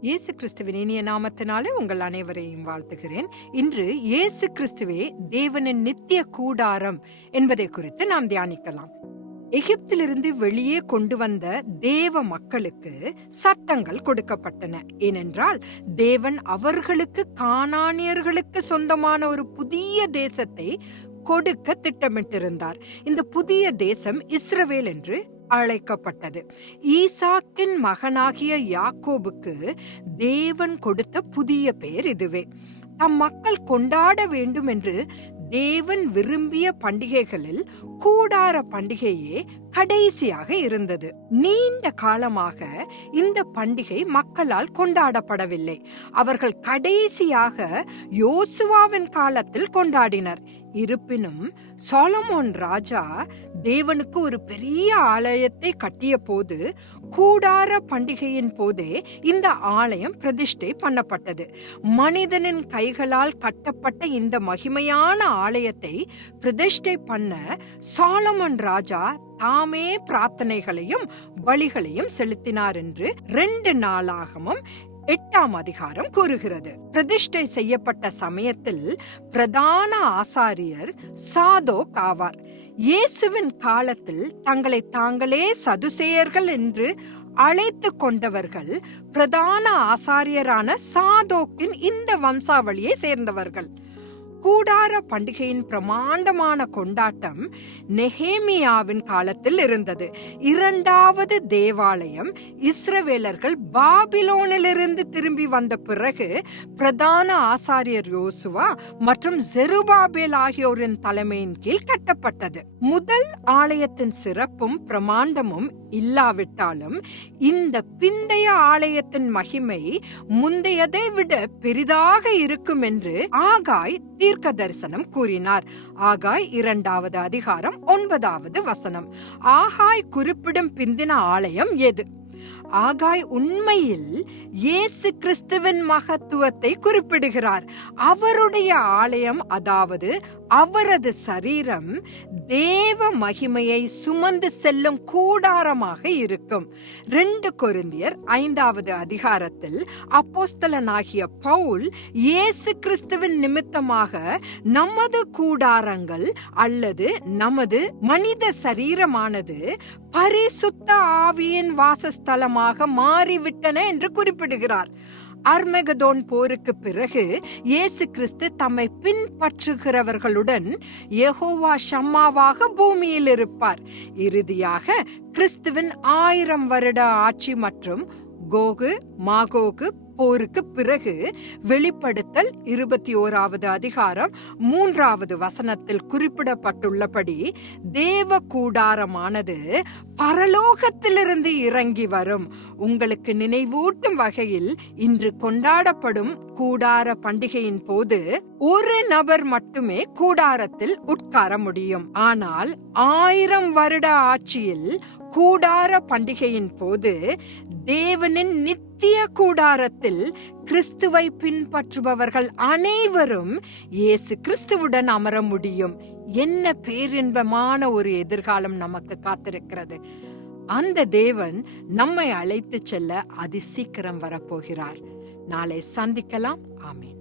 இயேசு கிறிஸ்துவின் இனிய நாமத்தினாலே உங்கள் அனைவரையும் வாழ்த்துகிறேன். இன்று இயேசு கிறிஸ்துவே தேவனின் நித்திய கூடாரம் என்பதை குறித்து நாம் தியானிக்கலாம். எகிப்திலிருந்து வெளியே கொண்டு வந்த தேவ மக்களுக்கு சட்டங்கள் கொடுக்கப்பட்டன. ஏனென்றால் தேவன் அவர்களுக்கு காணானியர்களுக்கு சொந்தமான ஒரு புதிய தேசத்தை கொடுக்க திட்டமிட்டிருந்தார். இந்த புதிய தேசம் இஸ்ரவேல் என்று அழைக்கப்பட்டது. ஈசாக்கின் மகனாகிய யாக்கோபுக்கு தேவன் கொடுத்த புதிய பெயர் இதுவே. தம் மக்கள் கொண்டாட வேண்டும் என்று தேவன் விரும்பிய பண்டிகைகளில் கூடார பண்டிகையே கடைசியாக இருந்தது. நீண்ட காலமாக இந்த பண்டிகை மக்களால் கொண்டாடப்படவில்லை. அவர்கள் கடைசியாக யோசுவாவின் காலத்தில் கொண்டாடினர். இருப்பினும் சாலமோன் ராஜா தேவனுக்கு ஒரு பெரிய ஆலயத்தை கட்டிய போது கூடார பண்டிகையின் போதே இந்த ஆலயம் பிரதிஷ்டை பண்ணப்பட்டது. மனிதனின் கைகளால் கட்டப்பட்ட இந்த மகிமையான ஆலயத்தை பிரதிஷ்டை பண்ண சாலமன் ராஜா தாமே பிரார்த்தனைகளையும் பலிகளையும் செலுத்தினார் என்று ரெண்டு நாளாகமும் எட்டாம் அதிகாரம் கூறுகிறது. பிரதிஷ்டை செய்யப்பட்ட சமயத்தில் பிரதான ஆசாரியர் சாதோக் ஆவார். இயேசுவின் காலத்தில் தங்களை தாங்களே சதுசேயர்கள் என்று அழைத்து கொண்டவர்கள் பிரதான ஆசாரியரான சாதோக்கின் இந்த வம்சாவளியை சேர்ந்தவர்கள். கூடார பண்டிகையின் பிரமாண்டமான கொண்டாட்டம் நெஹேமியாவின் காலத்தில் இருந்தது. இரண்டாவது தேவாலயம் இஸ்ரவேலர்கள் பாபிலோனிலிருந்து திரும்பி வந்த பிறகு பிரதான ஆசாரியர் யோசுவா மற்றும் ஜெருபாபேல் ஆகியோரின் தலைமையின் கீழ் கட்டப்பட்டது. முதல் ஆலயத்தின் சிறப்பும் பிரமாண்டமும் இல்லாவிட்டாலும் இந்த பிந்தைய ஆலயத்தின் மகிமை முந்தையதை விட பெரிதாக இருக்கும் என்று ஆகாய் தீர்க்க தரிசனம் கூறினார். ஆகாய் இரண்டாவது அதிகாரம் ஒன்பதாவது வசனம். ஆகாய் குறிப்பிடும் பிந்தின ஆலயம் எது? ஆகாய் உண்மையில் இயேசு கிறிஸ்துவின் மகத்துவத்தை குறிப்பிடுகிறார். அவருடைய ஆலயம் அதாவது அவரது சரீரம் தேவ மகிமையை சுமந்து செல்லும் கூடாரமாக இருக்கும். ரெண்டு கொருந்தியர் ஐந்தாவது அதிகாரத்தில் அப்போஸ்தலனாகிய பவுல் இயேசு கிறிஸ்துவின் நிமித்தமாக நமது கூடாரங்கள் அல்லது நமது மனித சரீரமானது பரிசுத்த ஆவியின் வாசஸ்தலமாக மாறிவிட்டன என்று குறிப்பிடுகிறார். அர்மெகதோன் போருக்கு பிறகு இயேசு கிறிஸ்து தம்மை பின்பற்றுகிறவர்களுடன் யெகோவா ஷம்மாவாக பூமியில் இருப்பார். இறுதியாக கிறிஸ்துவின் ஆயிரம் வருட ஆட்சி மற்றும் கோகு மாகோகு போருக்கு பிறகு வெளிப்படுத்தல் இருபத்தி ஓராவது அதிகாரம் மூன்றாவது வசனத்தில் குறிப்பிடப்பட்டுள்ளபடி தேவ கூடாரமானது பரலோகத்திலிருந்து இறங்கி வரும். உங்களுக்கு நினைவூட்டும் வகையில் இன்று கொண்டாடப்படும் கூடார பண்டிகையின் போது ஒரு நபர் மட்டுமே கூடாரத்தில் உட்கார முடியும். ஆனால் ஆயிரம் வருட ஆட்சியில் கூடார பண்டிகையின் போது தேவனின் நித்திய கூடாரத்தில் கிறிஸ்துவை பின்பற்றுபவர்கள் அனைவரும் இயேசு கிறிஸ்துவுடன் அமர முடியும். என்ன பேரின்பமான ஒரு எதிர்காலம் நமக்கு காத்திருக்கிறது. அந்த தேவன் நம்மை அழைத்து செல்ல அதி சீக்கிரம் வரப்போகிறார். நாளை சந்திக்கலாம். ஆமீன்.